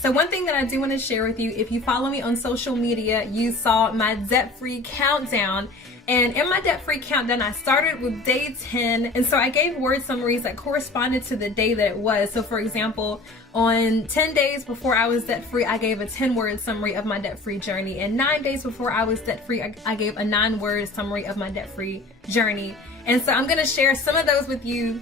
So one thing that I do want to share with you, if you follow me on social media, you saw my debt-free countdown. And in my debt-free countdown, I started with day 10. And so I gave word summaries that corresponded to the day that it was. So for example, on 10 days before I was debt-free, I gave a 10-word summary of my debt-free journey. And 9 days before I was debt-free, I gave a 9-word summary of my debt-free journey. And so I'm going to share some of those with you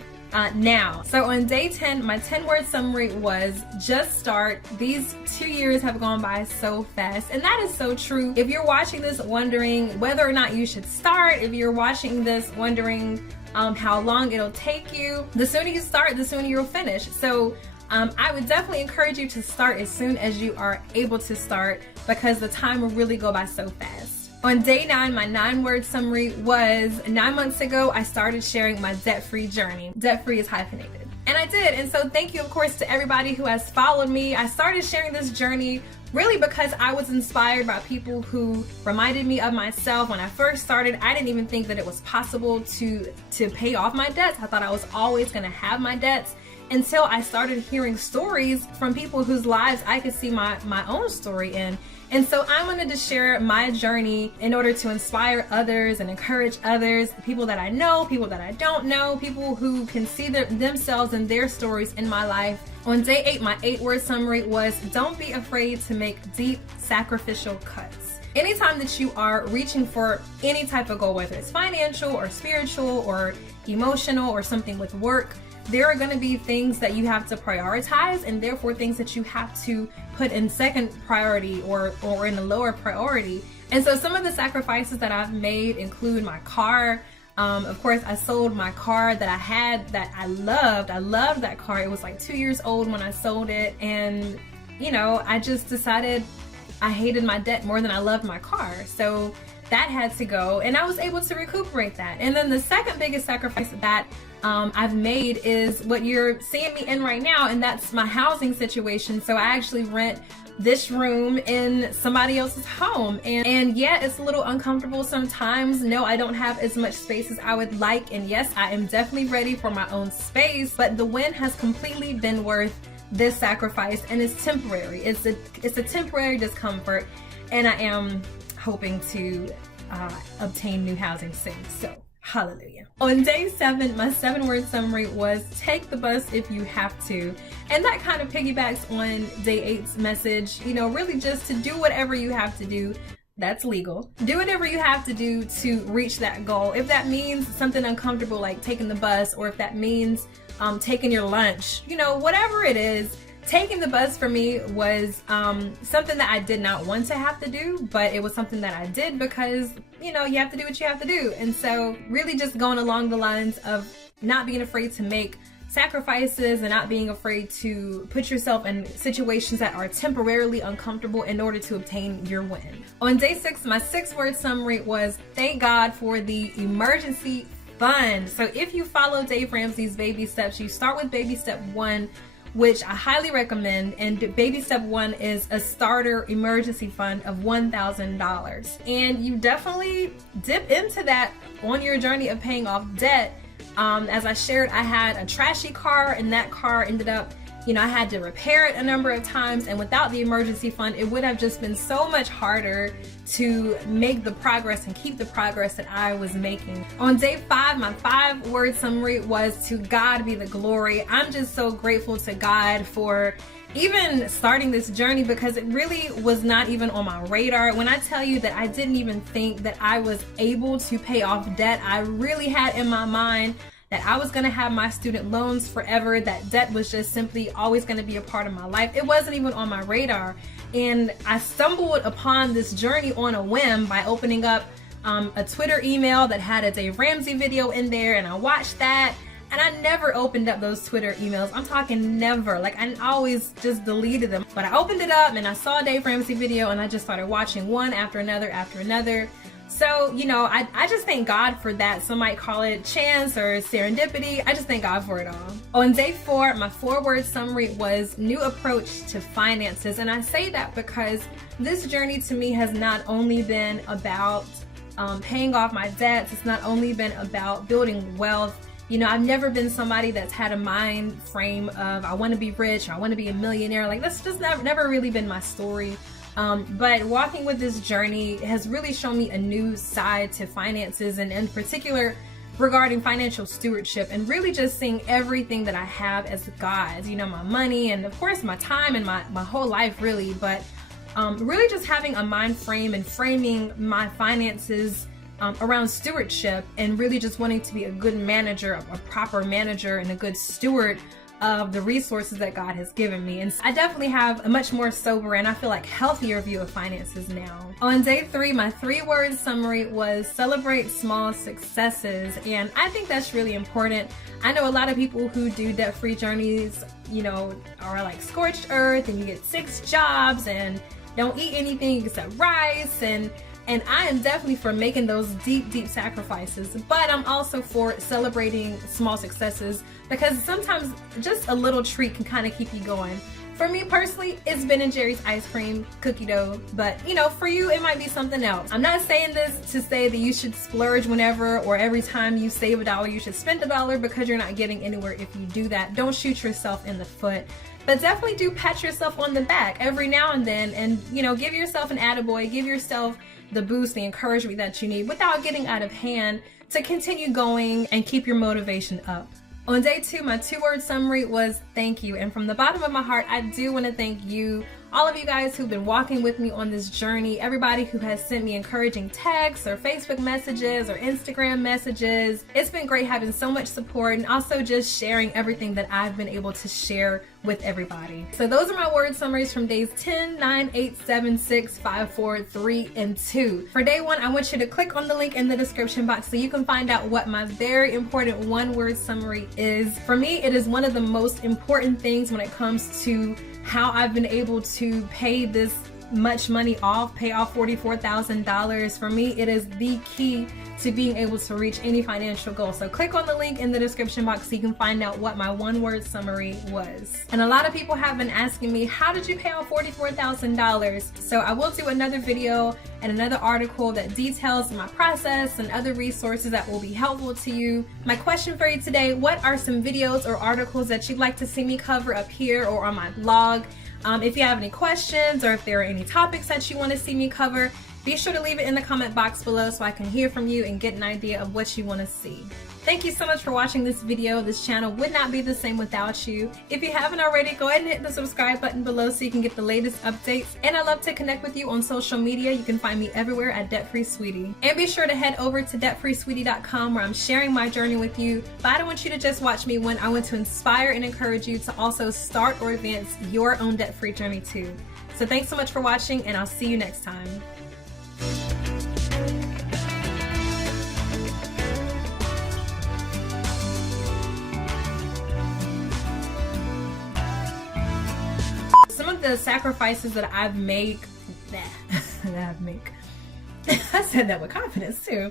now. So on day 10, my 10-word summary was just start. These 2 years have gone by so fast, and that is so true. If you're watching this wondering whether or not you should start, if you're watching this wondering how long it'll take you, the sooner you start, the sooner you'll finish. So I would definitely encourage you to start as soon as you are able to start, because the time will really go by so fast. On day 9, my 9-word summary was 9 months ago, I started sharing my debt-free journey. Debt-free is hyphenated. And I did. And so thank you, of course, to everybody who has followed me. I started sharing this journey really because I was inspired by people who reminded me of myself. When I first started, I didn't even think that it was possible to pay off my debts. I thought I was always going to have my debts, until I started hearing stories from people whose lives I could see my own story in. And so I wanted to share my journey in order to inspire others and encourage others, people that I know, people that I don't know, people who can see themselves and their stories in my life. On day 8, my 8-word summary was don't be afraid to make deep sacrificial cuts. Anytime that you are reaching for any type of goal, whether it's financial or spiritual or emotional or something with work, there are going to be things that you have to prioritize, and therefore things that you have to put in second priority or in a lower priority. And so some of the sacrifices that I've made include my car. Of course, I sold my car that I had that I loved. I loved that car. It was like 2 years old when I sold it. And, you know, I just decided I hated my debt more than I loved my car. So that had to go, and I was able to recuperate that. And then the second biggest sacrifice that I've made is what you're seeing me in right now, and that's my housing situation. So I actually rent this room in somebody else's home, and yeah, it's a little uncomfortable sometimes. No, I don't have as much space as I would like, and yes, I am definitely ready for my own space, but the win has completely been worth this sacrifice, and it's temporary. It's a temporary discomfort, and I am hoping to obtain new housing soon. So hallelujah. On day 7, my 7-word summary was take the bus if you have to. And that kind of piggybacks on day 8's message, you know, really just to do whatever you have to do. That's legal. Do whatever you have to do to reach that goal. If that means something uncomfortable like taking the bus, or if that means taking your lunch, you know, whatever it is. Taking the bus for me was something that I did not want to have to do, but it was something that I did because, you know, you have to do what you have to do. And so really just going along the lines of not being afraid to make sacrifices and not being afraid to put yourself in situations that are temporarily uncomfortable in order to obtain your win. On day 6, my 6-word summary was thank God for the emergency fund. So if you follow Dave Ramsey's baby steps, you start with baby step 1, which I highly recommend, and baby step 1 is a starter emergency fund of $1,000, and you definitely dip into that on your journey of paying off debt. As I shared, I had a trashy car, and that car ended up, you know, I had to repair it a number of times, and without the emergency fund, it would have just been so much harder to make the progress and keep the progress that I was making. On day 5, my 5-word summary was to God be the glory. I'm just so grateful to God for even starting this journey, because it really was not even on my radar. When I tell you that I didn't even think that I was able to pay off debt, I really had in my mind that I was gonna have my student loans forever, that debt was just simply always gonna be a part of my life. It wasn't even on my radar. And I stumbled upon this journey on a whim by opening up a Twitter email that had a Dave Ramsey video in there, and I watched that. And I never opened up those Twitter emails. I'm talking never. Like, I always just deleted them. But I opened it up and I saw a Dave Ramsey video, and I just started watching one after another after another. So, you know, I just thank God for that. Some might call it chance or serendipity. I just thank God for it all. On day 4, my 4-word summary was new approach to finances. And I say that because this journey to me has not only been about paying off my debts. It's not only been about building wealth. You know, I've never been somebody that's had a mind frame of I want to be rich, or I want to be a millionaire. Like, that's just never really been my story. But walking with this journey has really shown me a new side to finances, and in particular regarding financial stewardship, and really just seeing everything that I have as God's, you know, my money and of course my time and my whole life really, but really just having a mind frame and framing my finances around stewardship, and really just wanting to be a good manager, a proper manager and a good steward of the resources that God has given me. And I definitely have a much more sober and I feel like healthier view of finances now. On day 3, my 3-word summary was celebrate small successes, and I think that's really important. I know a lot of people who do debt-free journeys, you know, are like scorched earth, and you get 6 jobs and don't eat anything except rice, and I am definitely for making those deep sacrifices, but I'm also for celebrating small successes, because sometimes just a little treat can kind of keep you going. For me personally, it's Ben & Jerry's ice cream cookie dough, but you know, for you, it might be something else. I'm not saying this to say that you should splurge whenever or every time you save $1, you should spend $1, because you're not getting anywhere if you do that. Don't shoot yourself in the foot. But definitely do pat yourself on the back every now and then, and you know, give yourself an attaboy, give yourself the boost, the encouragement that you need without getting out of hand, to continue going and keep your motivation up. On day 2, my 2-word summary was thank you. And from the bottom of my heart, I do want to thank you, all of you guys who've been walking with me on this journey, everybody who has sent me encouraging texts or Facebook messages or Instagram messages. It's been great having so much support, and also just sharing everything that I've been able to share with everybody. So those are my word summaries from days 10, 9, 8, 7, 6, 5, 4, 3, and 2. For day 1, I want you to click on the link in the description box so you can find out what my very important 1-word summary is. For me, it is one of the most important things when it comes to how I've been able to pay this much money off, pay off $44,000. For me, it is the key to being able to reach any financial goal. So click on the link in the description box so you can find out what my 1-word summary was. And a lot of people have been asking me, how did you pay off $44,000? So I will do another video and another article that details my process and other resources that will be helpful to you. My question for you today, what are some videos or articles that you'd like to see me cover up here or on my blog? If you have any questions, or if there are any topics that you want to see me cover, be sure to leave it in the comment box below so I can hear from you and get an idea of what you want to see. Thank you so much for watching this video. This channel would not be the same without you. If you haven't already, go ahead and hit the subscribe button below so you can get the latest updates. And I love to connect with you on social media. You can find me everywhere at DebtFreeSweetie. And be sure to head over to DebtFreeSweetie.com, where I'm sharing my journey with you. But I don't want you to just watch me when I want to inspire and encourage you to also start or advance your own debt-free journey too. So thanks so much for watching, and I'll see you next time. Some of the sacrifices that I've made, I said that with confidence too.